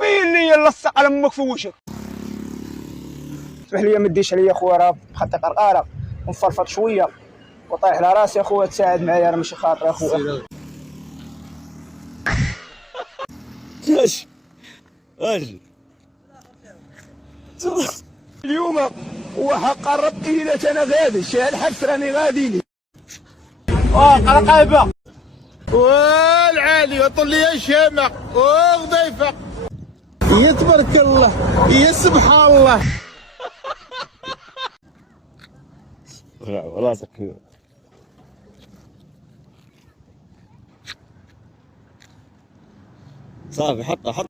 وين لي لصق على امك في وشك. اسمح لي ما تديش عليا خويا، راه خدت قرقاره ونفرفط شويه وطايح على راسي يا خويا، تساعد معايا راه ماشي خاطر يا خويا. اجي اليوم وحق قربت لي انا غادي شي الحبس راني غادي لي قرقايبه والعالي وطل لي الشمع وغضيفه. يا تبارك الله يا سبحان الله. راسك صافي حطها